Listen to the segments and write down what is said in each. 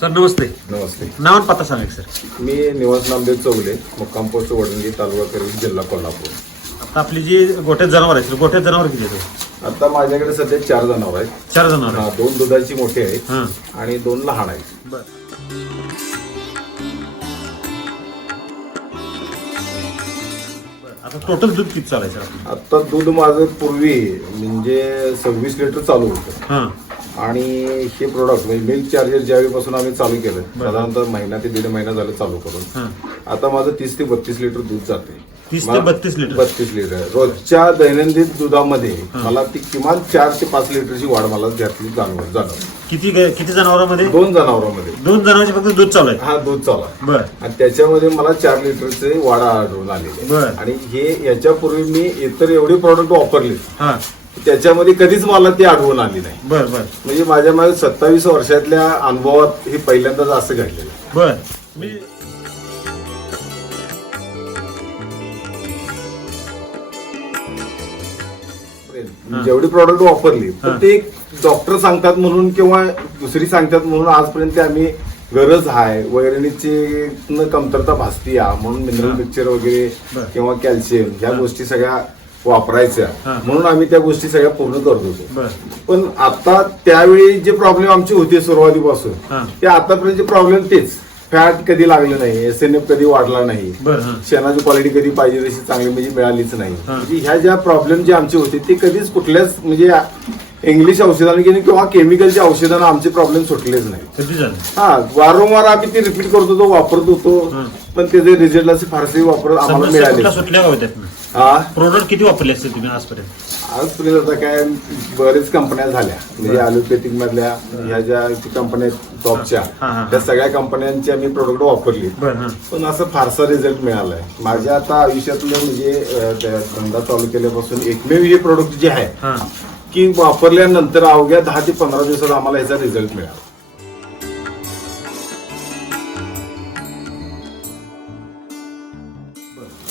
Sir नमस्ते. नमस्ते. नाव आणि पत्ता सांगा की सर. मी निवास नामदेव चौगले मुक्काम पोस्ट वडंगी तालुका करवी जिल्हा कोल्हापूर. आता आपली जी गोठ्यात जनावर आहे सर गोठ्यात जनावर किती येतो आता माझ्याकडे सध्या चार जनावर आहेत. चार जनावर हा, दोन दुधाची मोठी आहेत हां. आणि दोन लहान आहेत. बर. आता टोटल दूध किती चालायचं आता दूध माझं पूर्वी म्हणजे सव्वीस लिटर चालू होतं. हां. आणि हे प्रोडक्ट म्हणजे मिल्क चार्जर ज्यावेळीपासून आम्ही चालू केलं साधारणतः महिना ते दीड महिना झालं चालू करून. आता माझं तीस ते बत्तीस लिटर दूध जाते. 30 ते 32 लिटर? बत्तीस लिटर. रोजच्या दैनंदिन दुधामध्ये मला ती किमान चार ते पाच लिटरची वाढ मला त्यातली जाणवत जाणवत किती किती जनावरांमध्ये? दोन जनावरांमध्ये. दोन जनावरांचे फक्त दूध चालू आहे. हा दूध चालू आहे. बर. आणि त्याच्यामध्ये मला चार लिटरचे वाढ आढळून आलेले बर. आणि हे याच्यापूर्वी मी इतर एवढे प्रॉडक्ट वापरले. हां. त्याच्यामध्ये कधीच मला ते आढळून आली नाही. बर बर. म्हणजे माझ्या माझ्या सत्तावीस वर्षातल्या अनुभवात हे पहिल्यांदाच असं घडलेलं. आहे. बर. मी जेवढी प्रॉडक्ट वापरली तर ते डॉक्टर सांगतात म्हणून किंवा दुसरी सांगतात म्हणून आजपर्यंत आम्ही गरज आहे वैरणीची न कमतरता भासती या म्हणून मिनरल मिक्सचर वगैरे. किंवा कॅल्शियम ह्या गोष्टी सगळ्या वापरायच्या. म्हणून आम्ही त्या गोष्टी सगळ्या पूर्ण करत होतो. पण आता त्यावेळी जे प्रॉब्लेम आमचे होते सुरुवातीपासून. ते आतापर्यंतचे प्रॉब्लेम तेच. फॅट कधी लागलं नाही एस एन एफ कधी वाढला नाही शेणाची क्वालिटी कधी पाहिजे तशी चांगली म्हणजे मिळालीच नाही. म्हणजे ह्या ज्या प्रॉब्लेम जे आमचे होते ते कधीच कुठल्याच म्हणजे इंग्लिश औषधाने किंवा किंवा केमिकलच्या औषधानं आमचे प्रॉब्लेम सुटलेच नाही. हा वारंवार आम्ही ते रिपीट करत होतो वापरत होतो. पण त्याचे रिझल्ट असे फारसे वापर आम्हाला मिळाले प्रोडक्ट किती वापरले असतील तुम्ही आजपर्यंत? आजपर्यंत आता काय बरेच कंपन्या झाल्या. म्हणजे अलोपॅथिक मधल्या ह्या ज्या कंपन्या आहेत टॉपच्या हा, हा, हा. त्या सगळ्या कंपन्यांची आम्ही प्रोडक्ट वापरली. बर हां. पण असं फारसा रिझल्ट मिळालाय. माझ्या आता आयुष्यातलं म्हणजे अं, त्या धंदा चालू केल्यापासून एकमेव हे प्रोडक्ट जे आहे हां. की वापरल्यानंतर अवघ्या दहा ते पंधरा दिवसात आम्हाला याचा रिझल्ट मिळाला.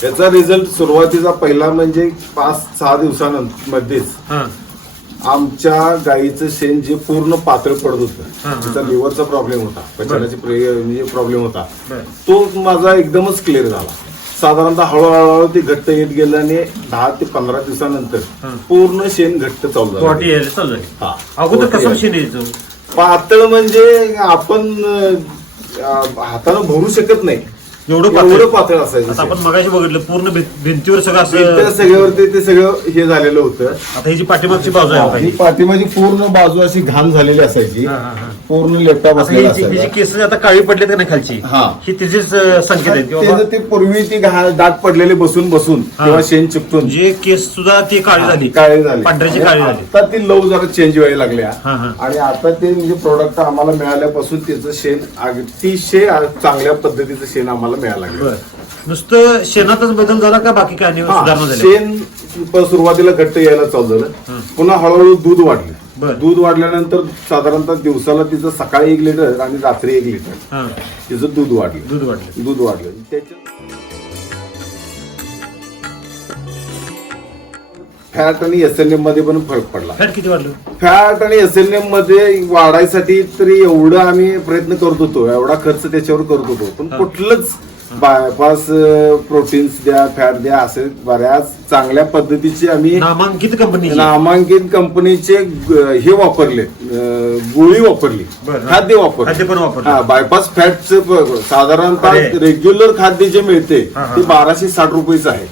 याचा रिझल्ट सुरुवातीचा पहिला म्हणजे पाच सहा दिवसांमध्येच हां. आमच्या गाईचं शेण जे पूर्ण पातळ पडत हा, होतं हा, त्याचा लिव्हरचा प्रॉब्लेम होता पचनाची म्हणजे प्रॉब्लेम होता. बर. तो माझा एकदमच क्लिअर झाला. साधारणतः हळूहळू ते घट्ट येत गेलं आणि दहा ते पंधरा दिवसानंतर हा. पूर्ण शेण घट्ट चालू झालं. बॉडी यायला चालू आहे हा. अगोदर कसं. मशीन यायचं? पातळ म्हणजे आपण अं, हातानं भरू शकत नाही. एवढं एवढं पातळ. पातळ असायचं आता आपण. मगाशी बघितलं पूर्ण भिं- भिंतीवर सगळं त्या असं सगळ्यावरती ते सगळं हे झालेलं होतं. आता ही जी पाठीमागची बाजू आहे ही पाठीमाची पूर्ण बाजू अशी घाण झालेली असायची. हा, हा, हा. पूर्ण लेपटा आता ही बसलेला जी- ही जी असायचा. केस आता काळी पडलेत का नाही खालची? हा. ही तिचेच अं, संकेत आहेत की बाबा त्याचं ते पूर्वी ती घा- डाग पडलेले बसून बसून हा. किंवा शेण चिपटून जे केस सुद्धा ती काळी झाली. काळे झाले. पांढऱ्याची काळी झाली. आता ती लव जरा चेंज व्हायला लागल्या. हा, हा. आणि आता ते म्हणजे प्रोडक्ट आम्हाला मिळाल्यापासून त्याचं शेण अतिशय चांगल्या पद्धतीचं शेण आम्हाला मिळायला लागलं. बर. नुसतं शेणातच बदल झाला का बाकी काय हा, सुधारणा झाली? शेण प- सुरुवातीला घट्ट यायला चालू. झालं. पुन्हा हळूहळू दूध बर. वाढलं दूध वाढल्यानंतर साधारणतः दिवसाला तिचं सकाळी एक लिटर आणि रात्री एक लिटर हा. तिचं दूध वाढलं. दूध वाढलं. दूध वाढलं. त्याच्या फॅट आणि एस एममध्ये पण फरक पडला. फॅट किती वाढलं? फॅट आणि एस एममध्ये वाढायसाठी तरी एवढं आम्ही प्रयत्न करत होतो एवढा खर्च त्याच्यावर करत होतो. पण. कुठलंच बायपास प्रोटीन्स द्या फॅट द्या असे बऱ्याच चांगल्या पद्धतीचे आम्ही नामांकित कंपनी नामांकित कंपनीचे हे वापरले गोळी वापरली. खाद्य वापरले. हा बायपास फॅटचं साधारणतः. रेग्युलर खाद्य जे मिळते ते. बाराशे साठ रुपयेचं आहे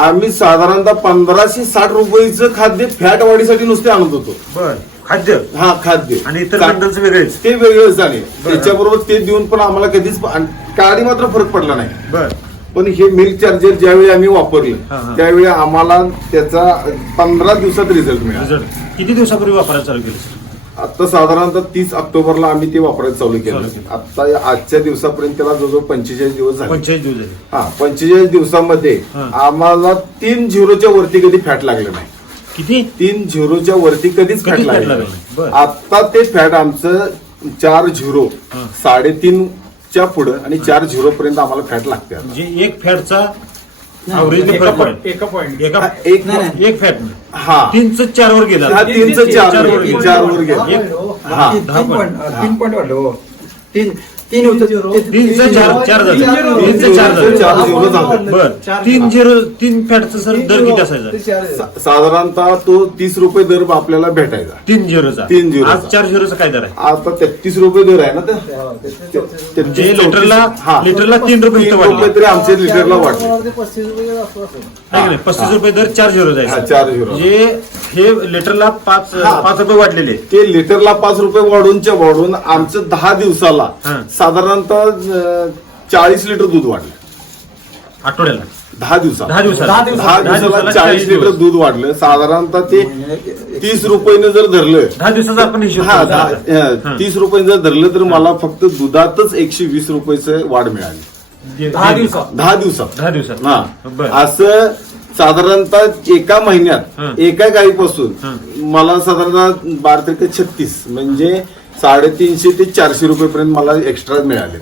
आम्ही साधारणतः पंधराशे साठ रुपयेचं खाद्य फॅट वाढीसाठी नुसते आणत होतो बर खाद्य? हा खाद्य. आणि इतर चा- वेगळेच? ते वेगळंच झाले. बरं. त्याच्याबरोबर ते देऊन पण आम्हाला कधीच आणि काळी मात्र फरक पडला नाही. बर. पण हे मिल्क चार्जर ज्यावेळी आम्ही वापरले हा. त्यावेळी आम्हाला त्याचा पंधरा दिवसात रिझल्ट मिळाला. रिझल्ट किती दिवसापूर्वी वापरायला चालू केलं? आता साधारणतः तीस ऑक्टोबरला आम्ही ते वापरायला चालू चालू केलं. केलं. आता आजच्या दिवसापर्यंत त्याला जवळजवळ पंचेचाळीस दिवस झाले. पंचेचाळीस दिवस झाले. हा पंचेचाळीस दिवसामध्ये हा. आम्हाला तीन झिरोच्या वरती कधी फॅट लागलं नाही. किती तीन झिरोच्या वरती कधीच फॅट कधीच लागलं लागलं नाही. नाही. बरं. आता ते फॅट आमचं चार झिरो. साडेतीन च्या पुढं आणि चार झिरो पर्यंत आम्हाला फॅट लागते आता. म्हणजे एक फॅटचा फरक एका पॉईंट एका एक एक फॅट हा तीनच चार वर गेला हा, तीनचं चार चार वर वर गेलं. गेलं. चार वर गेलं. एक- हा. तीन पॉईंट तीन पॉईंट वाढलं हो तीन तीन होतं. तीनचं चार चार झालं तीनचं चार झालं झिरो. बर. तीन झिरो तीन फॅटचं सर दर किती असायचा? साधारणतः तो तीस रुपये दर आपल्याला भेटायचा. तीन झिरोचा. तीन झिरोचा. आज चार झिरोचा काय दर आहे? आता तेहतीस रुपये दर आहे ना ते? ते- म्हणजे लिटरला हा. लिटरला तीन रुपये तीन इथं रुपये वाढले तरी आमच्या लिटरला वाटले आहे की नाही पस्तीस रुपये दर चार झिरो हा, जायचं चार झिरो. म्हणजे हे लिटरला पाच हा. पाच रुपये वाढलेले. ते लिटरला पाच रुपये वाढूनच्या वाढून आमचं दहा दिवसाला हा. साधारणतः चाळीस लिटर दूध वाढलं. आठवड्याला. दहा दिवसाला. दहा दिवसाला. दहा दहा दिवसाला चाळीस लिटर. दूध वाढलं. साधारणतः ते तीस रुपयानं जर धरलं. दहा दिवसाचा आपण हिशोब हा करू. दहा- अं, तीस रुपये जर धरलं तर मला फक्त दुधातच एकशे वीस रुपयाचं वाढ मिळाली. दहा दिवसात. दहा दिवसात. दहा दिवसात. हा. बर. असं साधारणतः एका महिन्यात. एका गायीपासून हं. मला साधारणतः बारा ते छत्तीस म्हणजे साडेतीनशे ते चारशे रुपये पर्यंत मला एक्स्ट्रा मिळाले.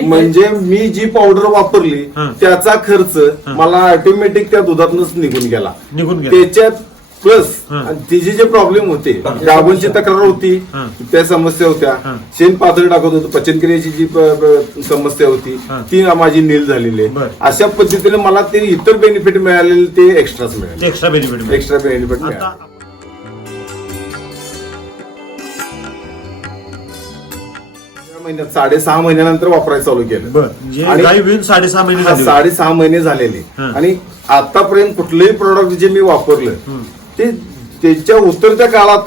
म्हणजे मी जी पावडर वापरली. त्याचा खर्च मला ऑटोमॅटिक त्या दुधातूनच निघून गेला निघून गेला त्याच्यात प्लस. तिचे जे प्रॉब्लेम होते गावांची तक्रार होती. त्या समस्या होत्या. शेण पातळी टाकत होतो पचनक्रियेची जी समस्या होती. ती माझी नील झालेली आहे. अशा पद्धतीने मला ते इतर बेनिफिट मिळालेले ते एक्स्ट्राच मिळाले एक्स्ट्रा बेनिफिट एक्स्ट्रा बेनिफिट मिळाले महिन्यात साडेसहा महिन्यानंतर वापरायला चालू केलं म्हणजे आणि- साडेसहा महिने. साडेसहा महिने झालेले. आणि आतापर्यंत कुठलंही प्रोडक्ट जे मी वापरलं. ते त्याच्या उतरत्या काळात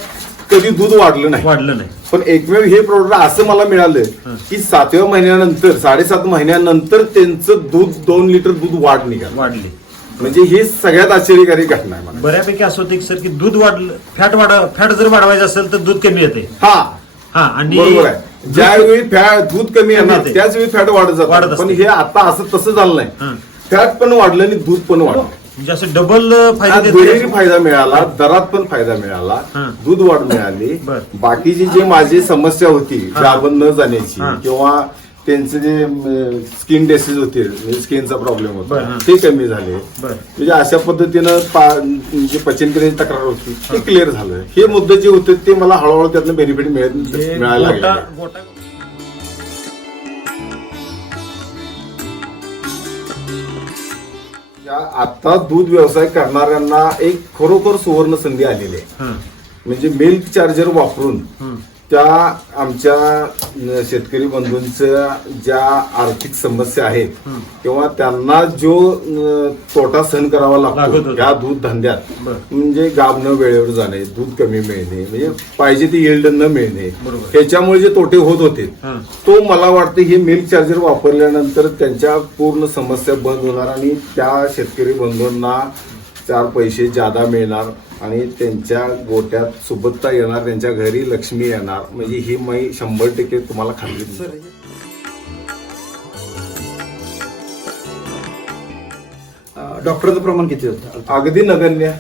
कधी दूध वाढलं नाही. वाढलं नाही. पण एकमेव हे प्रोडक्ट असं मला मिळालं. की सातव्या महिन्यानंतर साडेसात महिन्यानंतर त्यांचं दूध दोन लिटर दूध वाढ निघालं. वाढली. म्हणजे ही सगळ्यात आश्चर्यकारी घटना आहे मला. बऱ्यापैकी असं होतं की सर की दूध वाढलं फॅट वाढ फॅट जर वाढवायचं असेल तर दूध कमी येते. हा. हा आणि बरोबर आहे. ज्यावेळी फॅट दूध कमी येणार येते. त्याच वेळी फॅट वाढत वाढत जातं असते. पण हे आता असं तसं झालं नाही. हं. फॅट पण वाढलं आणि दूध पण वाढलं. म्हणजे असं डबल फायदा देते दुहेरी फायदा मिळाला दरात पण फायदा मिळाला हं. दूध वाढ मिळाली बर. बाकीची जी माझी समस्या होती गाभण न जाण्याची हं. किंवा त्यांचे जे स्किन डिसीज होते म्हणजे स्किनचा प्रॉब्लेम बर, होता हं. ते कमी झाले बर म्हणजे अशा पद्धतीनं पा- म्हणजे पचनक्रियेची तक्रार होती ते क्लिअर झालं हे मुद्दे जे होते ते मला हळूहळू त्यातनं बेनिफिट मिळत म्हणजे मिळायला लागले गोटा आता दूध व्यवसाय करणाऱ्यांना एक खरोखर सुवर्ण संधी आलेली आहे. म्हणजे मिल्क चार्जर वापरून. त्या आमच्या शेतकरी बंधूंच्या ज्या आर्थिक समस्या आहेत. किंवा त्यांना जो तोटा सहन करावा लागत लागतो होता. या दूध धंद्यात. म्हणजे गाब न वेळेवर जाणे दूध कमी मिळणे म्हणजे पाहिजे ती येल्ड न मिळणे. ह्याच्यामुळे जे तोटे होत होते. तो मला वाटतं हे मिल्क चार्जर वापरल्यानंतर त्यांच्या पूर्ण समस्या बंद होणार आणि त्या शेतकरी बंधूंना चार पैसे जादा मिळणार आणि त्यांच्या गोट्यात सुबत्ता येणार त्यांच्या घरी लक्ष्मी येणार म्हणजे ही मी शंभर टक्के तुम्हाला खात्री देतो. अं, डॉक्टरचं प्रमाण किती होतं अगदी नगण्य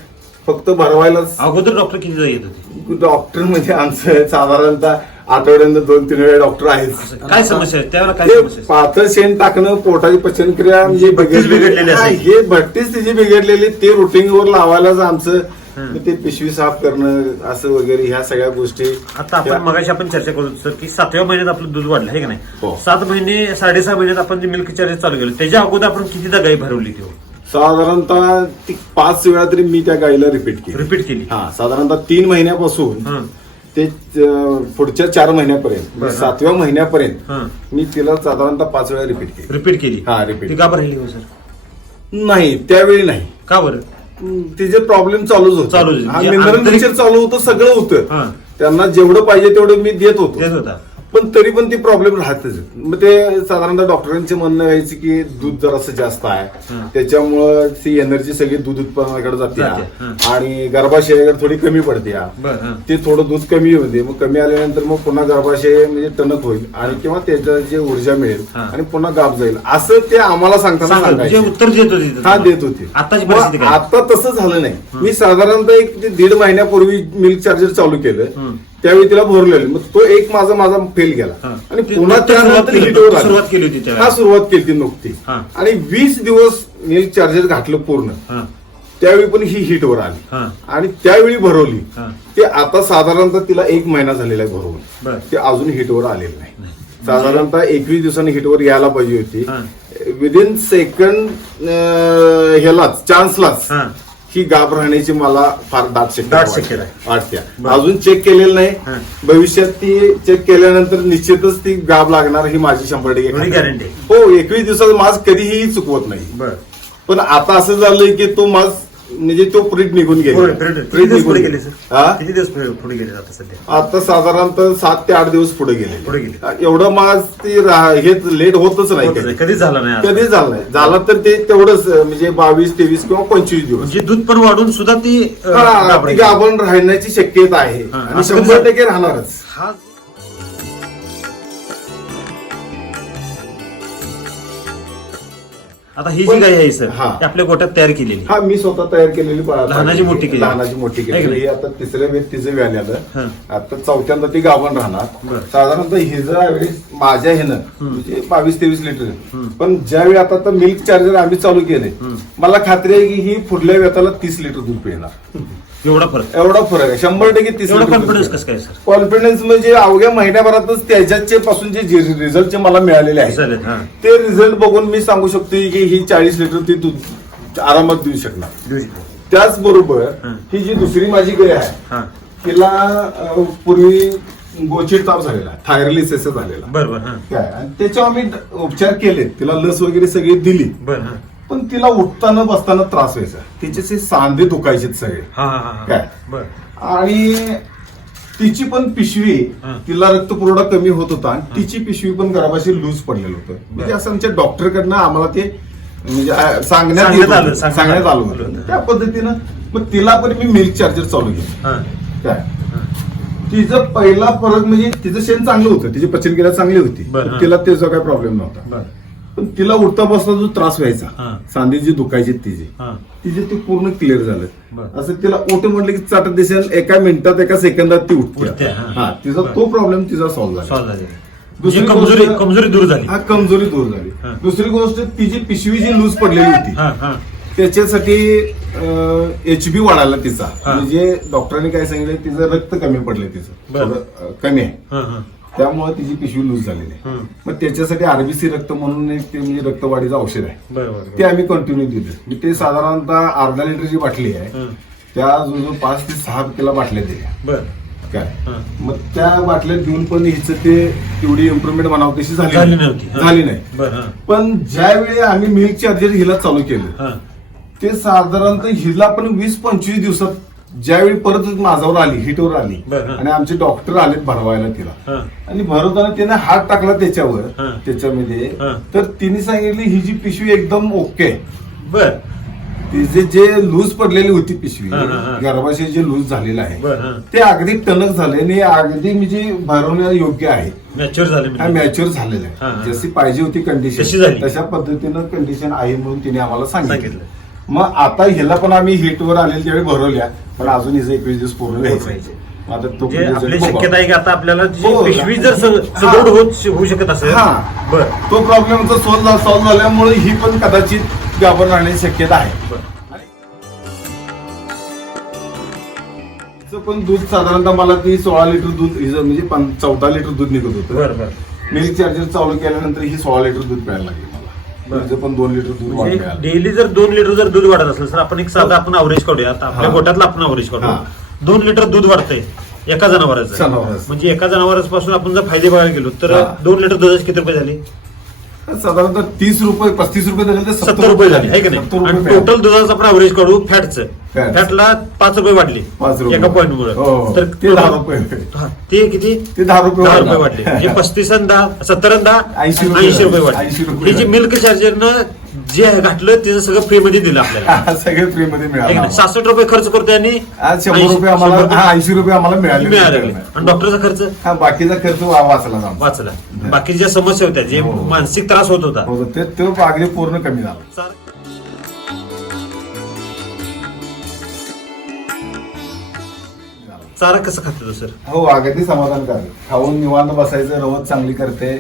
फक्त भरवायलाच अगोदर डॉक्टर किती येत होते डॉक्टर म्हणजे आमचं साधारणतः आठवड्यानं दोन तीन वेळा डॉक्टर आहेच काय समस्या आहे त्यावेळेला काय ते समस्या आहे? पातळ शेण टाकणं पोटाची पचनक्रिया म्हणजे बिघडलेली हा. हे भट्टीच तिची बिघडलेली ते रुटीन वर लावायलाच आमचं हं. ते पिशवी साफ करणं असं वगैरे ह्या सगळ्या गोष्टी आता आपण मगाशी आपण चर्चा करू सर की सातव्या महिन्यात आपलं दूध वाढलं आहे का हो. नाही सात महिने साडेसहा महिन्यात आपण जे मिल्क चार्जेस चालू केलं त्याच्या अगोदर आपण कितीदा गाई भरवली ती साधारणतः ती पाच वेळा तरी मी त्या गाईला रिपीट केली रिपीट केली हा साधारणतः तीन महिन्यापासून हं. ते अं, पुढच्या चार महिन्यापर्यंत बरं. म्हणजे सातव्या महिन्यापर्यंत हं. मी तिला साधारणतः पाच वेळा रिपीट केली रिपीट केली हा, repeat. ती का भरली हो सर नाही त्यावेळी नाही का बरं तिचे प्रॉब्लेम चालूच होते चालूच होते. म्हणजे मिनरल आंतरिक- मिक्सर चालू होतं सगळं होतं हा. त्यांना जेवढं पाहिजे तेवढं मी देत होतो तेच होता पण तरी पण ती प्रॉब्लेम राहतच. मग ते साधारणतः डॉक्टरांचे म्हणणं व्हायचं की दूध जरासं जास्त आहे. त्याच्यामुळं ती एनर्जी सगळी दूध उत्पादनाकडे जाते. आणि गर्भाशयाकडे थोडी कमी पडते. ते थोडं दूध कमी होते. मग कमी आल्यानंतर मग पुन्हा गर्भाशय म्हणजे टणक होईल आणि किंवा त्याचं जे ऊर्जा मिळेल. आणि पुन्हा गाप जाईल. असं ते आम्हाला सांगताना सांगा, म्हणजे सांगायचे. उत्तर देत होती हा देत होते आता तसं झालं नाही. मी साधारणतः एक ते दीड महिन्यापूर्वी मिल्क चार्जर चालू केलं. त्यावेळी तिला भरलेलं. मग तो एक माझा माझा फेल गेला. आणि ती पुन्हा सुरुवात केली होती. हा सुरुवात केली होती नुकती. आणि वीस दिवस मिल्क चार्जर घातलं पूर्ण. त्यावेळी पण ही हिटवर आली. आणि त्यावेळी भरवली. ते आता साधारणतः तिला एक महिना झालेला आहे भरवून. ते अजून हिटवर आलेलं नाही. साधारणतः एकवीस दिवसांनी हिटवर यायला पाहिजे. होती. विदिन सेकंड ह्यालाच चान्सलाच हा गाभ राहण्याची मला फार दाट शक्यता दाट वाटते. शक्यता आहे. वाटते बरं. अजून चेक केलेलं हा. नाही भविष्यात ती चेक केल्यानंतर निश्चितच ती गाभ लागणार ही माझी शंभर टक्के एवढी खात्री हो एकवीस दिवसात मास्क कधीही चुकवत नाही बर पण आता असं झालंय की तो मास्क म्हणजे तो प्रिंट निघून गेला किती प्रिंट दिवस निघून पुढे गेले गेला. सर हा? किती दिवस पुढे पुढे गेले आता सध्या आता साधारणतः सात ते आठ दिवस पुढे गेले पुढे गेले. एवढं मास्क ती रा- हे लेट होतच नाही नाही. कधीच झालं नाही. कधी झालं नाही झालं तर ते तेवढंच म्हणजे बावीस तेवीस किंवा पंचवीस दिवस म्हणजे दूध पण वाढून सुद्धा ती अं, हा. गाभण राहण्याची शक्यता आहे हा, आणि असं शंभर टक्के राहणारच हा आता ही जी पण- गाय आहे सर हा. ती आपल्या गोट्यात तयार केलेली. हा मी स्वतः तयार केलेली पा- लहानाची मोठी केली. लहानाची मोठी की केली नाही? ही आता तिसऱ्या वेळ तिचं व्यान हा. आलं आता चौथ्यांदा ती गाभण राहणार. बरं. साधारणतः हिजं यावेळेस माझ्या ह्यानं म्हणजे बावीस तेवीस लिटर पण ज्यावेळी आता मिल्क चार्जर आम्ही चालू केले मला खात्री आहे की ही पुढल्या वेताला तीस लिटर दूध पिणार. एवढा फरक. एवढा फरक आहे. शंभर टक्के तीस एवढा लिटर दूध कॉन्फिडन्स. कसं काय सर कॉन्फिडन्स म्हणजे अवघ्या महिन्याभरातच त्याच्याचे पासून जे रिझल्ट मला मिळालेले आहेत चालेल हा. ते रिझल्ट बघून मी सांगू शकतो की ही चाळीस लिटर ती दूध आरामात देऊ शकणार. त्याचबरोबर हं. ही जी दुसरी माझी गाय आहे हा. तिला अं, पूर्वी गोचिड ताप झालेला थायरलिसिस झालेला बर बर हा. काय आणि त्याच्यावर मी ड- उपचार केले तिला लस वगैरे सगळी दिली. बर हा. पण तिला उठताना बसताना त्रास व्हायचा. तिचे सांधे दुखायचे सगळे. काय? आणि तिची पण पिशवी. तिला रक्तपुरवठा कमी होत होता आणि तिची पिशवी पण गर्भाशी लूज पडलेलं होतं. म्हणजे असं आमच्या डॉक्टरकडनं आम्हाला ते म्हणजे सांगण्यात सांगण्यात येत आलं, होतं. त्या पद्धतीनं मग तिला पण मी मिल्क चार्जर चालू केलं. हा. काय? तिचं पहिला फरक म्हणजे तिचं शेण चांगलं होतं. तिची पचनक्रिया चांगली होती. तिला त्याचा काही प्रॉब्लेम नव्हता. पण तिला उठता बसता जो त्रास. व्हायचा सांधी जी दुखायची तिची हा. तिचे ते पूर्ण क्लिअर झालं. असं तिला ओट म्हटलं की चाटत दिसेल एका मिनिटात एका सेकंदात ती उठते, हा. तिचा. तो प्रॉब्लेम तिचा सॉल्व्ह सॉल्व झाला दुसरी कमजोरी कमजोरी दूर झाली. हा कमजोरी दूर झाली. दुसरी गोष्ट तिची पिशवी जी लूज पडलेली होती त्याच्यासाठी एच बी वाढायला तिचा. म्हणजे डॉक्टरांनी काय सांगितलं तिचं रक्त कमी पडलंय तिचं. कमी आहे. त्यामुळे तिची पिशवी लूज झालेली आहे. मग त्याच्यासाठी आरबीसी रक्त म्हणून एक ते म्हणजे रक्तवाढीचं औषध आहे. ते आम्ही कंटिन्यू दिलं म्हणजे ते साधारणतः अर्धा लिटरची बाटली आहे. हं. त्या जवळजवळ पाच ते सहा किलो बाटल्या दिल्या. बर. काय. मग त्या बाटल्या देऊन पण हिचं ते तेवढी इम्प्रुव्हमेंट म्हणावं तशी झाली झाली नव्हती. हा. झाली नाही. बर हा. पण ज्यावेळी आम्ही मिल्क चार्जर हिला चालू केलं हा. ते साधारणतः हिला पण वीस पंचवीस दिवसात ज्यावेळी परत माझ्यावर आली हिटवर आली बरं, हं. आणि आमचे डॉक्टर आले भरवायला तिला हा आणि भरवताना त्याने हात टाकला त्याच्यावर हं. त्याच्यामध्ये हं. तर तिने सांगितली ही जी पिशवी एकदम ओके. बर तिचे जे लूज पडलेली होती पिशवी हं, हं, हं. गर्भाशय जे लूज झालेलं आहे बर हा ते अगदी टणक झाले आणि अगदी म्हणजे भरवण्या योग्य आहे मॅच्युअर झाले हा म्हणजे. मॅच्युअर झालेलं हा, हा. आहे जशी पाहिजे होती तशी कंडिशन झाली. तशा पद्धतीनं कंडिशन आहे म्हणून तिने आम्हाला सांगितलं सांगितलं. मग आता हिला पण आम्ही हिटवर आलेली त्यावेळी भरवल्या पण अजून हिचं एकवीस दिवस पूर्ण व्हायचं आता तो म्हणजे आपली result बघू. शक्यता आहे की आता आपल्याला जी हो. पिशवी जर हा. सदृढ होत होऊ शकत असेल हा. बर तो प्रॉब्लेम जर सॉल्व्ह झाल्यामुळे ही पण कदाचित गाभण राहण्याची शक्यता आहे बर हिचं पण दूध साधारणतः मला ती सोळा लिटर दूध हिचं म्हणजे चौदा लिटर दूध निघत होतं बर बर मिल्क चार्जर चालू केल्यानंतर ही सोळा लिटर दूध प्यायला लागली पण दोन लिटर दूध वाढ म्हणजे मिळालं डेली जर दोन लिटर जर दूध वाढत असेल तर आपण एक साधा आपण अवरेज काढूया आता आपल्या हा. गोट्यातलं आपण अवरेज काढू हा. दोन लिटर दूध वाढतंय एका जनावराचं जनावराचं. म्हणजे एका जनावरापासून आपण जर फायदे बघायला गेलो तर हा. दोन लिटर दुधाचे किती रुपये झाले साधारणतः तीस रुपये पस्तीस रुपये झाले तर सत्तर रुपये झाले आहे का नाही आणि. टोटल दुधाचं आपण अवरेज काढू फॅटचं Fat. फॅटला पाच रुपये वाढले पाच रुपये एका पॉईंट मुळे हो, हो. तर ते दहा रुपये हा, ते किती ते दहा रुपये दहा वाढले. रुपये वाढले म्हणजे पस्तीस आणि दहा सत्तर आणि दहा ऐंशी रुपये ऐंशी रुपये ऐंशी वाढले रुपये हे जे झाले. मिल्क चार्जरनं जे घातलं ते सगळं फ्री मध्ये दिलं आपल्याला. सगळे फ्री मध्ये आहे मिळाले? सहासष्ट रुपये खर्च करतोय आणि आज शंभर रुपये आम्हाला हा ऐंशी रुपये आम्हाला मिळाले मिळाले आणि डॉक्टरचा खर्च? हा बाकीचा खर्च वा- वाचला आमचा. वाचला. बाकी ज्या समस्या होत्या जे हो. मानसिक त्रास होत होता. हो, ते तो अगदी पूर्ण कमी झाला. चारा कसं खाते तो सर? हो अगदी समाधानकारक खाऊन निवांत बसायचं रवत चांगली करते.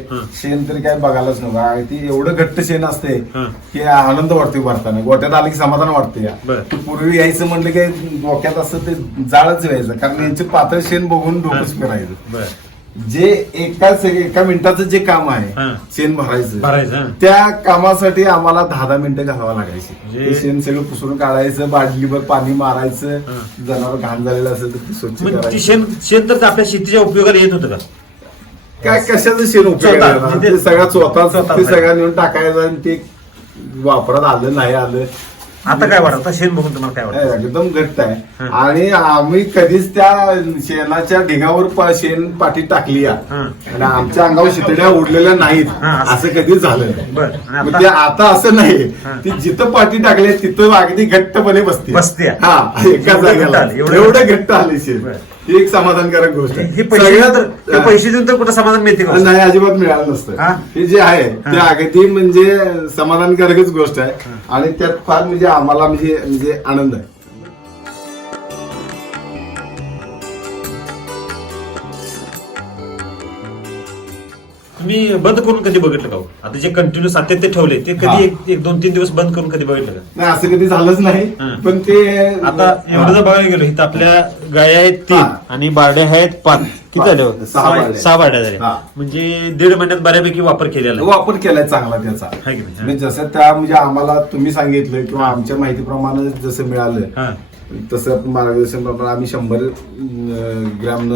शेण तरी काय बघायलाच नको. अगदी एवढं घट्ट शेण असते. की आनंद वाटतो भरताना. गोट्यात आलं की समाधान वाटते पूर्वी यायचं म्हणलं की डोक्यात असं ते जाळच व्हायचं कारण यांचे पातळ शेण बघून डोकंच फिरायचं बर. जे एका से- एका मिनिटाचं जे काम हा. आहे शेण भरायचं भरायचं हा. त्या कामासाठी आम्हाला दहा दहा मिनिटं घालावं लागायची म्हणजे- ते शेण सगळं पुसून काढायचं बादलीवर पाणी मारायचं हा. जनावर घाण झालेलं असेल तर ते स्वच्छ मग ती करायचं शेण शेण तर आपल्या शेतीच्या उपयोगाला येत होतं का काय कशाचं शेण उपयोग स्वतः, आहे? म्हणजे- ते सगळं स्वतः ते सगळं नेऊन टाकायचं आणि ते वापरात आलं नाही आलं आता काय वाटत आता शेण बघून तुम्हाला काय वाटतं एकदम घट्ट आहे. आणि आम्ही कधीच त्या शेणाच्या ढिगावर प- शेण पाठी टाकली. आणि आमच्या अंगावर शितड्या उडलेल्या नाहीत हा, असं- कधीच झालं नाही. बरं. आणि मग आता- ते आता असं नाही. ती जिथं पाठी टाकली तिथं अगदी घट्टपणे बसते बसते. हा एका एवढं जागेला आलं, एवढं एवढं घट्ट आले शेण बरं. ही एक समाधानकारक गोष्ट आहे. हे पैसे देऊन तर- हे सगळ्यात- पैसे देऊन तर कुठं समाधान मिळते का नाही अजिबात मिळालं नसतं. हा? हे जे आहे ते हा. अगदी म्हणजे समाधानकारकच गोष्ट आहे. आणि त्यात फार म्हणजे आम्हाला म्हणजे म्हणजे आनंद आहे. तुम्ही बंद करून कधी बघितलं का हो? आता जे कंटिन्यू सातत्य ठेवले ते हा. कधी एक- एक दोन तीन दिवस बंद करून कधी बघितलं का नाही असं कधी झालंच नाही हा. पण ते आता एवढं जर बघायला गेलो इथं आपल्या गाया आहेत तीन हा. आणि बारड्या आहेत पाच किती. झाले हो? सहा बारड्या. सहा बारड्या झाल्या हा. म्हणजे दीड महिन्यात बऱ्यापैकी वापर केलेला आहे. वापर केलाय चांगला त्याचा आहे की नाही? म्हणजे जसं त्या म्हणजे आम्हाला तुम्ही सांगितलं किंवा आमच्या माहितीप्रमाणे जसं मिळालं हा. तसं मार्गदर्शन प्रमाणे आम्ही शंभर ग्रॅम.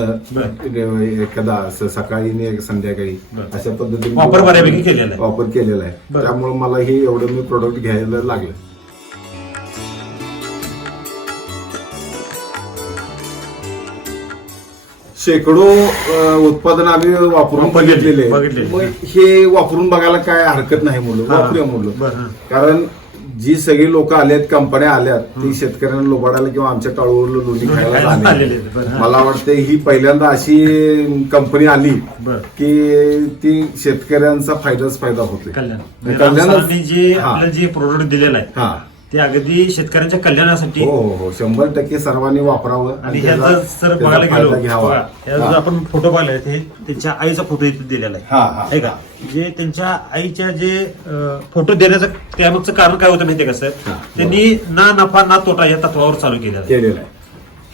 एखादा असं सकाळी संध्याकाळी. अशा पद्धतीने वापर बऱ्यापैकी केलेला आहे. वापर केलेला आहे. त्यामुळे मला हे एवढं मी प्रोडक्ट घ्यायला लागलं शेकडो उत्पादन आम्ही वापरून बघितलेले हे वापरून बघायला काय हरकत नाही मुलं. वापरूया मुलं. कारण जी सगळी लोक आलेत कंपन्या आल्यात ती शेतकऱ्यांना लोबाडायला किंवा आमच्या टाळूवर लोणी खायला. आहेत. मला वाटतं ही पहिल्यांदा अशी कंपनी आली. की ती शेतकऱ्यांचा फायदाच फायदा कल्याण. कल्याण- रामसरांनी जे प्रोडक्ट दिलेलं आहे ते अगदी शेतकऱ्यांच्या कल्याणासाठी हो हो हो. शंभर टक्के सर्वांनी वापरावं आणि त्याचा बघायला गेलो. आपण फोटो पाहिला त्यांच्या आईचा फोटो इथे दिलेला आहे. आहे का? जे त्यांच्या आईच्या जे फोटो देण्याचं त्यामागचं कारण काय होतं माहितीये का सर. त्यांनी ना नफा ना तोटा या तत्वावर चालू केलेलं आहे केलेलं आहे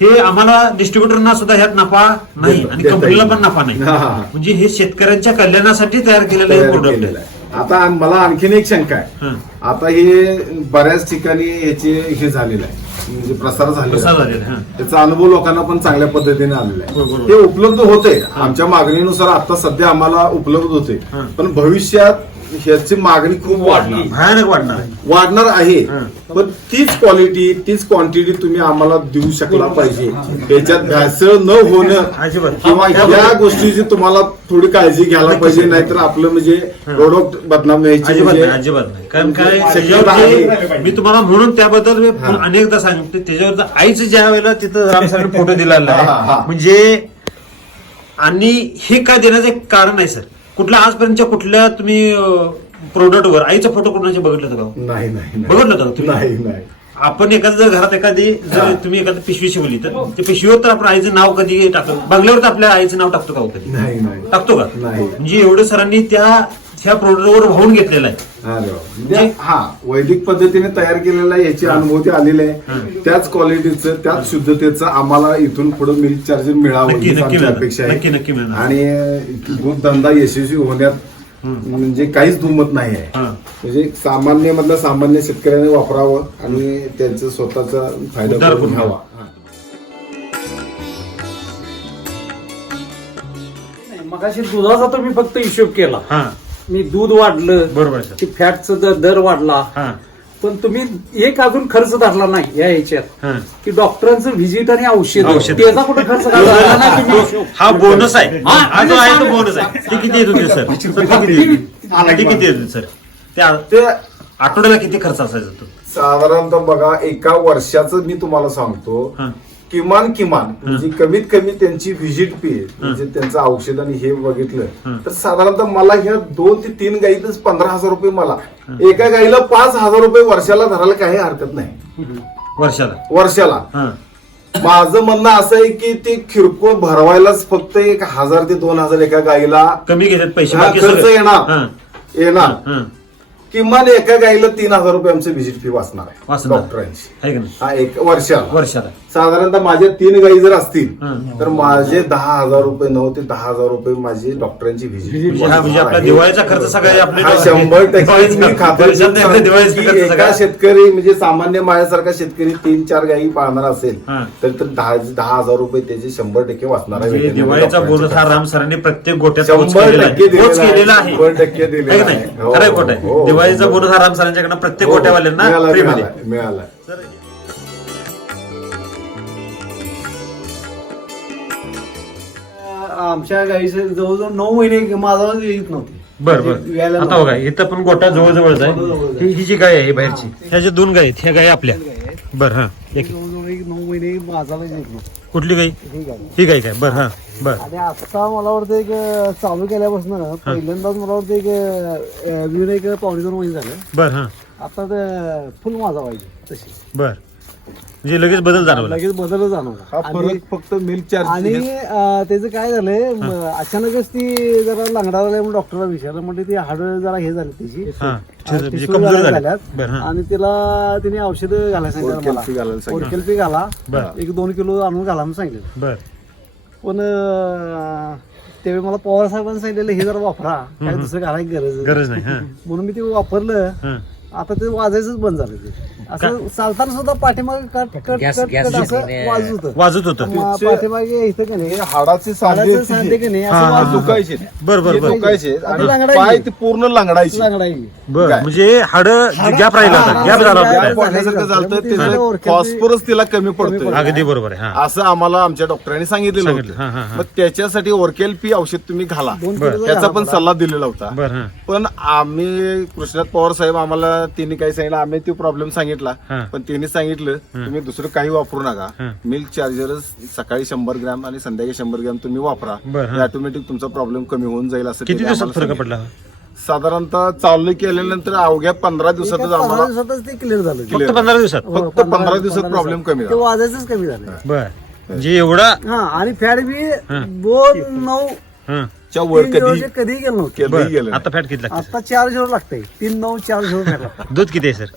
हे आम्हाला डिस्ट्रीब्युटरना सुद्धा ह्यात नफा नाही देता- आणि देता कंपनीला येईल. पण नफा नाही हा, हा, हा. म्हणजे हे शेतकऱ्यांच्या कल्याणासाठी तयार केलेलं हे तयार प्रोडक्ट केलेलं आहे आता मला आणखीन एक शंका आहे हं. आता हे बऱ्याच ठिकाणी याचे हे झालेलं आहे म्हणजे प्रसार झालेला आहे. हं. त्याचा अनुभव लोकांना पण चांगल्या पद्धतीने आलेला आहे बरोबर. ते उपलब्ध होते आमच्या मागणीनुसार आता सध्या आम्हाला उपलब्ध होते हं. पण भविष्यात ह्याची मागणी खूप वाढणार भयानक वाढणार आहे. वाढणार आहे. पण तीच क्वालिटी तीच क्वांटिटी तुम्ही आम्हाला देऊ शकला पाहिजे याच्यात भेसळ न होणं अजिबात. किंवा या गोष्टीची तुम्हाला थोडी काळजी घ्यायला. पाहिजे नाहीतर आपलं म्हणजे प्रोडक्ट बदनाम व्हायची अजिबात म्हणजे नाही अजिबात नाही कारण काय मी तुम्हाला म्हणून त्याबद्दल मी. अनेकदा सांगते त्याच्यावर आईचं ज्या वेळेला तिथं रामसाहेब फोटो हा. म्हणजे आणि हे काय देण्याचं एक कारण आहे सर कुठल्या आजपर्यंतच्या कुठल्या तुम्ही प्रोडक्टवर आईचा फोटो कोणाचे बघितलं होतं का? नाही. बघितलं होतं का तुम्ही नाही नाही आपण एखाद्या जर घरात एखादी जर. तुम्ही एखादी पिशवी शिवली तर त्या पिशवीवर तर आपण आईचं नाव कधी टाकतो बंगल्यावर तर आपल्या आईचं नाव टाकतो का हो कधी नाही नाही टाकतो का नाही. म्हणजे एवढं सरांनी त्या त्या प्रोडक्टवर वाहून घेतलेलं आहे. अरे वा. म्हणजे हा वैदिक पद्धतीने तयार केलेला याची अनुभूती आलेली आहे. त्याच क्वालिटीचं त्याच शुद्धतेचं आम्हाला इथून पुढे मिल्क चार्जर मिळावं नक्की, हीच नक्की आमची मिळणार. अपेक्षा नक्की, आहे मिळणार. आणि दूध धंदा यशस्वी होण्यात म्हणजे काहीच दुमत नाही आहे. हा. म्हणजे सामान्य मधला सामान्य शेतकऱ्याने वापरावं आणि त्यांचा स्वतःचा फायदा उद्धार करून करून घ्यावा. मगाशी दुधाचा तुम्ही फक्त हिशोब केला. हा. मी दूध वाढलं बरोबर सर. की फॅटचा दर दर वाढला. हा. पण तुम्ही एक अजून खर्च धरला नाही या ह्याच्यात. हा. की डॉक्टरांचं व्हिजिट आणि औषध. औषध. त्याचा कुठे खर्च धरला नाही तुम्ही? हिशोब. हा बोनस आहे. हा, हा जो आहे तो बोनस आहे. ते किती येत होते सर? सर, ते किती येत होते? ते किती येत होते सर? त्या ते आठवड्याला किती खर्च असायचा तो? साधारणतः बघा एका वर्षाचं मी तुम्हाला सांगतो. हा. किमान किमान म्हणजे कमीत कमी त्यांची व्हिजिट फी म्हणजे त्यांचं औषध आणि हे बघितलं. तर साधारणतः मला ह्या दोन ते तीन गाईतच पंधरा हजार रुपये मला. एका गाईला पाच हजार रुपये वर्षाला धरायला काही हरकत नाही. वर्षाला. वर्षाला. माझं म्हणणं असं आहे की ते किरकोळ भरवायलाच फक्त एक हजार ते दोन हजार एका गाईला कमी घेतात पैसे हा, बाकी खर्च सगळं- येणार. हा, येणार. हा. किमान एका गाईला तीन हजार रुपये आमचं व्हिजिट फी वाचणार आहे. वाचणार. डॉक्टरांची आहे का नाही? हा एक वर्षाला. वर्षाला. साधारणतः माझ्या तीन गायी जर असतील हं. तर माझे दहा हजार रुपये नऊ ते दहा हजार रुपये माझी डॉक्टरांची व्हिजिट हा, म्हणजे दिवाळीचा खर्च हा शंभर टक्के खात्री एका सगळा शेतकरी म्हणजे सामान्य माझ्यासारखा शेतकरी तीन चार गायी पाळणार असेल हा. तर तर दहा दहा हजार रुपये त्याचे शंभर टक्के वाचणार आहे म्हणजे दिवाळीचा बोनस हा. राम सरांनी प्रत्येक गोट्यात पोच शंभर टक्के दिलेला आहे. शंभर टक्के दिलेला आहे. हो, हो, आहे दिवाळीचा बोनस हा राम सरांच्याकडनं प्रत्येक हो, गोट्यावाल्यांना मिळाला, आमच्या गाईचे जवळजवळ नऊ महिने माझा येत नव्हती. बर म्हणजे बर व्यायला आता बघा इथं पण गोटा जवळजवळच आहे. जवळजवळच ही ही जी गाय आहे ही बाहेरची. ह्या ज्या दोन गाय आहेत ह्या गाय आपल्या. बर हा. एक जवळजवळ एक नऊ महिने माझाला येत नव्हती. कुठली गाय? ही गाई. ही गाय काय? बर हा. बर. आणि आता मला वाटतं एक अं, चालू केल्यापासून पहिल्यांदाच मला वाटतं एक अं, एक पावणे दोन महिने झाले. बर हा. आता फुल माझा पाहिजे तशी. बर. म्हणजे लगेच बदल जाणवला. लगेच बदल जाणवला. हा आणि- फरक फक्त मिल्क आणि चार्ज अं, त्याचं काय झालंय म, अचानकच ती जरा लंगडा झाल्या म्हणून डॉक्टरला विचारलं. म्हणजे ती हाड जरा हे झाली त्याची. हा आणि म्हणजे टिश्यू कमजोर घालायला झाले झाल्यात. बर हा. आणि तिला तिने औषधं घालायला सांगितलं Orkel-P घालायला सांगितलं. ओरकेल पी घाला. बर. एक दोन किलो आणून घाला म्हणून सांगितलं. बर. पण अं, त्यावेळी मला पवार साहेबांनी सांगितलेलं हे जरा वापरा. काय दुसरं घालायची गरज नाही. गरज नाही हा. म्हणून मी ते वापरलं. हा. आता ते वाजायचंच बंद झालं ते. असं चालताना सुद्धा पाठीमागे कट कट कट कट असं वाजत होतं वाजत होतं मग पाठीमागे इथं का नाही हाडाचे हाडाचं सांधे का नाही हा, असं हा, वाजत हा. होतं. दुखायचे बर बर बर दुखायचे आणि लंगडायचे. पाय ते पूर्ण लंगडायचे लंगडायची. बर काय? म्हणजे हाड गॅप राहिला हा, होता हा, गॅप झाला होता. पडल्यासारखं झालं त्याचं फॉस्फरस तिला कमी पडतोय पडतं. अगदी बरोबर आहे हा असं आम्हाला आमच्या डॉक्टरांनी सांगितलेलं सांगितलं, हा, हा, होतं हा. मग त्याच्यासाठी ओरकेल पी औषध तुम्ही घाला दोन बर. किलो त्याचा पण. सल्ला दिलेला होता बर हा पण आम्ही कृष्णात पवार साहेब आम्हाला त्यांनी काय सांगितलं आम्ही तो प्रॉब्लेम सांगितला हा. पण त्यांनी सांगितलं तुम्ही दुसरं काही वापरू नका. मिल्क चार्जर सकाळी शंभर ग्रॅम आणि संध्याकाळी शंभर ग्रॅम तुम्ही वापरा. बर, हा. ऑटोमॅटिक तुमचा प्रॉब्लेम कमी होऊन जाईल असं किती त्यांनी दिवसात आम्हाला फरक सांगितलं. पडला? साधारणतः चालू केल्यानंतर अवघ्या पंधरा दिवसातच पंधरा आम्हाला ते क्लिअर झालं. फक्त पंधरा दिवसात? हो, फक्त पंधरा दिवसात problem कमी ते झाला. वाजायचंच कमी झालं. बर. म्हणजे एवढा हा आणि फॅट बी दोन नऊ हा. च्या वर तीन कधी कधी गेलं नव्हतं. कधी बर गेलं आता फॅट किती लागते? आता चार झिरो लागतंय. तीन नऊ चार झिरो फॅट लागतं दूध किती आहे सर?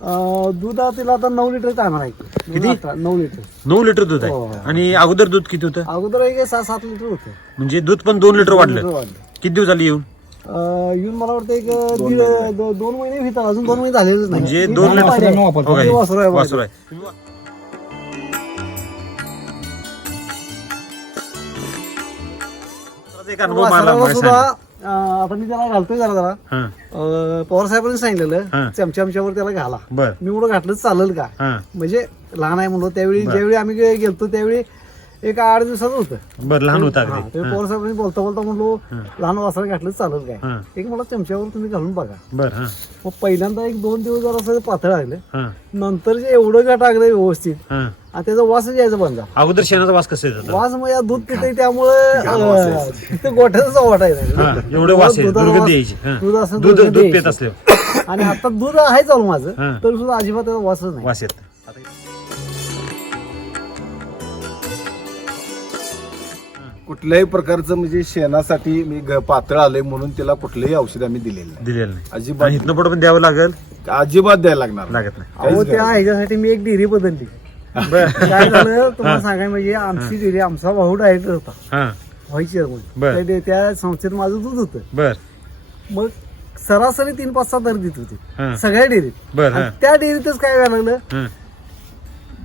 अं, दूध आता तिला आता नऊ लिटर टायमर आहे किती? नऊ लिटर नऊ लिटर दूध हो. आहे आणि अगोदर दूध किती होतं अगोदर एक सहा सात लिटर होतं म्हणजे दूध पण दोन लिटर वाढलं वाढलं. किती दिवस झाले येऊन अं, येऊन मला वाटतं एक दीड दो- दोन महिने होतात अजून दोन महिने झालेलेच नाही म्हणजे दोन. लिटर हो का? ते वासरू आहे वासरू बघा. आहे एक अनुभव मला वासराला मागे सुद्धा सांगा. आता मी त्याला घालतोय जरा जरा. हा. अं, पवार साहेबांनी हा. सांगितलेलं चमच्या आमच्यावर त्याला घाला. बर. मी एवढं घातलं चालेल का? हा. म्हणजे लहान आहे म्हणलो त्यावेळी. ज्यावेळी आम्ही गे- गेलतो त्यावेळी एक आठ दिवसाचं होतं. बर लहान होता हा, अगदी. पवार साहेबांनी बोलता बोलता म्हणलो लहान वासरा घातलं चालेल काय. एक मला चमच्यावर तुम्ही घालून बघा. बर हा. मग पहिल्यांदा एक दोन दिवस जरा असं पातळ आलं. हा. नंतर जे एवढं लागलं व्यवस्थित हा. आणि त्याचा वासच यायचं बंद. अगोदर शेणाचा वास कसा येत होता? वास मग या दूध पितंय त्यामुळे गोठ्याचा वाटायचा. हा एवढं वास आहे दुर्गंधी यायची. हा. दूध असं दूध दुर्गंधी दूध पित यायची. असले आणि आता दूध आहे चालू माझं हा. तरी सुद्धा अजिबात त्याचा वासच नाही. वास येत. कुठल्याही प्रकारचं म्हणजे शेणासाठी मी ग- पातळ आलंय म्हणून त्याला कुठलंही औषध आम्ही दिलेलं नाही. दिलेलं नाही. अजिबात आणि इथनं पुढे पण द्यावं लागेल? अजिबात द्यायला लागणार नाही. लागत नाही. अहो त्या गरज ह्याच्यासाठी मी एक डेअरी बदलली. काय झालं? तुम्हाला सांगाय म्हणजे आमची डेअरी आमचा भाऊ डायरेक्टर होता. हा. व्हाईस बर. चेअरमन त्या- संस्थेत माझं दूध होतं. बर. मग सरासरी तीन पाच सहा दर देत होते. हा. सगळ्या डेअरीत बर हा. त्या डेअरीतच काय व्हायला लागलं? हा.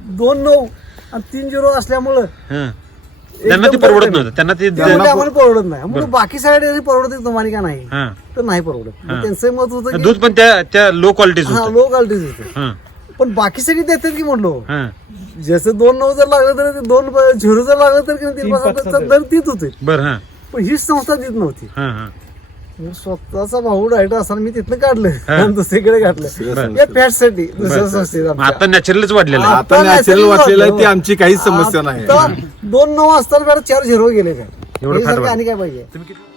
दोन नऊ आणि तीन झिरो असल्यामुळं हा. त्यांना ते परवडत नव्हतं. त्यांना ते ते म्हणले आम्हाला परवडत नाही. म्हणून बाकी सगळ्या डेअरी परवडते तुम्हाला का नाही? हा. तर नाही परवडत. मग त्यांचं मत होतं की दूध पण त्या त्या लो क्वालिटीच हा होतं. लो होतं. हा. पण बाकी सगळी देतात की म्हणलो? हा. जसं दोन नऊ जर लागलं तर ते दोन झिरो जर लागलं तर की नाही तीन पाच दर देत होते. बर हा. पण हीच संस्था देत नव्हती. हा हा. मग स्वतःचा भाऊ डायरेक्टर असताना मी तिथनं काढलं. हा. आणि दुसरीकडे घातलं. या फॅटसाठी दुसऱ्या संस्थेत मग आमच्या. आता नॅचरलच वाढलेलं आहे. आता नॅचरल वाटलेलं आहे. ती आमची काहीच समस्या नाही. आता दोन नऊ असताना बरं चार झिरो गेले काय एवढं वाढलं. आणि काय पाहिजे? तुम्ही किती-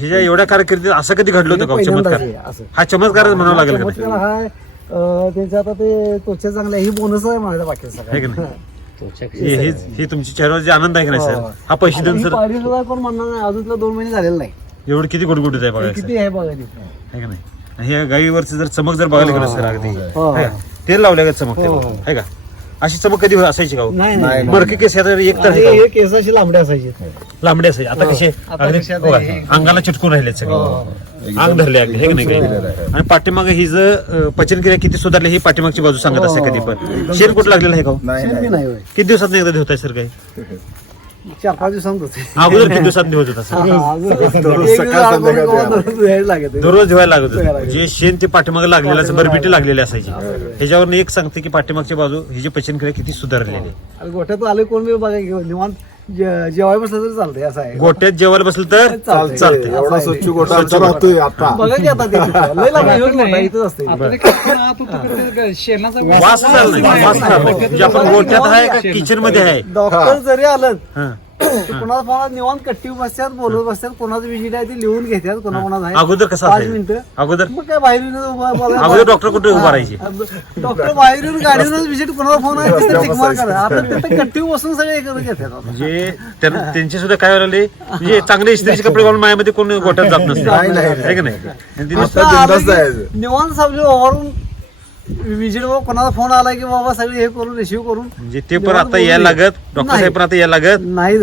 हिच्या एवढ्या कारकिर्दीत असं कधी घडलं होतं का पहिल्यांदाच चमत्कार आहे असं हा चमत्कारच म्हणावा लागेल का चमत्कार हाय अं, त्यांचं आता ते त्वचा चांगल्या ही बोनस आहे माझ्या बाकी आहे का नाही? हे हे- हे तुमची चेहऱ्यावर जे आनंद आहे का नाही हो. सर हा पैसे देऊन सर सुद्धा पण म्हणणार नाही अजून तुला दोन महिने झालेलं नाही एवढं किती गुडगुडीत आहे बघा हे किती आहे बघा. आहे का नाही ह्या गाईवरची जर चमक जर बघायला गेलं सर अगदी हो. हाय का? तेल लावल्या का चमक हो, हो. आहे का अशी चमक कधी असायची का हो? नाही नाही, नाही मरकी केस तर एक तर आहे आणि का हे केस अशी असायचे लांबडे असायचे आता हो. कसे आता अगदी कसे आता बघा, हे- अंगाला चिटकून राहिले सगळे हो. अंग धरले अगदी हे की नाही. आणि पाठीमागे ही जर पचनक्रिया किती सुधारली ही पाठीमागची बाजू सांगत असते. कधी पण शेण कुठं लागलेलं आहे का हो? नाही नाही. किती दिवसात एकदा धुताय सर काही चार पाच दिवसांत होते. अगोदर किती दिवसात धुवत होता सर दररोज धुवायला लागत होतं. जे शेण ते पाठीमागे लागलेलं असं बरबिटी लागलेली असायची. ह्याच्यावर एक सांगते की पाठीमागची बाजू ही जी पचनक्रिया किती सुधारलेली गोठ्यात आले कोण बघा निवांत जे- जेवाय बसलं तरी चालतंय असं आहे. गोट्यात जेवायला बसलं तर चालतंय. चालतंय. एवढा स्वच्छ गोठा आमचा राहतोय आता. बघा की आता ते तिथं. लय लांब येऊन गोठा इथंच असते आता ते ते शेणाचा वास चालला नाही वास चालला नाही. म्हणजे आपण गोट्यात आहे का किचनमध्ये आहे? डॉक्टर जरी आलं हा. कोणाला फोन निवांत कट्टी बसतात बोलत बसतात कोणाचं विजिट आहे ते लिहून घेतात कोणा कोणाचं आहे. अगोदर कसं पाच असायचं? मिनिटं. अगोदर मग काय बाहेर येऊन उभा- बोलायला- अगोदर डॉक्टर कुठे उभा राहायचे? डॉक्टर बाहेर येऊन गाडीवरच विजिट कोणाला फोन आहे तिथे टिक मार करा आता तिथे कट्टी बसून सगळे एकत्र घेतात आता. म्हणजे त्यां- त्यांचे सुद्धा काय झाले म्हणजे चांगले इस्त्रीचे कपडे घालून मायामध्ये कोण गोट्यात जात नसते. नाही, नाही. आहे की नाही? आणि तिने आता आता आलं बिनधास्त की जायचं. निवांत साबले ओव्हरून विजिट कोणाचा फोन आला की बाबा सगळे हे करून रिसिव्ह करून? म्हणजे ते पण आता यायला लागत? डॉक्टर साहेब पण आता यायला लागत? नाही.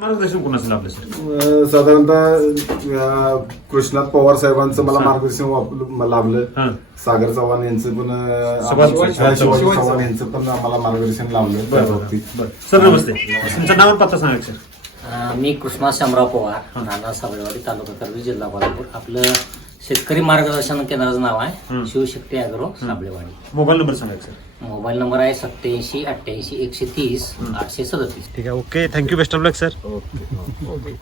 मार्गदर्शन कोणाचं लाभलं सर अं, साधारणतः अं, कृष्णात पवार साहेबांचं मला मार्गदर्शन वाप- लाभलं. हा. सागर चव्हाण यांचं पण अं, शिवाजी- आम्हाला- शिवाजी शिवाजी चव्हाण. यांचं पण आम्हाला मार्गदर्शन लाभलं. त्या बाबतीत सर नमस्ते. तुमचं नाव आणि पत्ता सांगा सर. मी कृष्णा शामराव पवार नाना साबळेवाडी तालुका करवी जिल्हा कोल्हापूर. आपलं शेतकरी मार्गदर्शन केंद्राचं नाव आहे Shivshakti agro Sabalewadi. Mobile number सांगा सर. मोबाईल नंबर आहे सत्याऐंशी अठ्ठ्याऐंशी एकशे तीस आठशे सदतीस. ठीक आहे okay. Thank you best of luck sir okay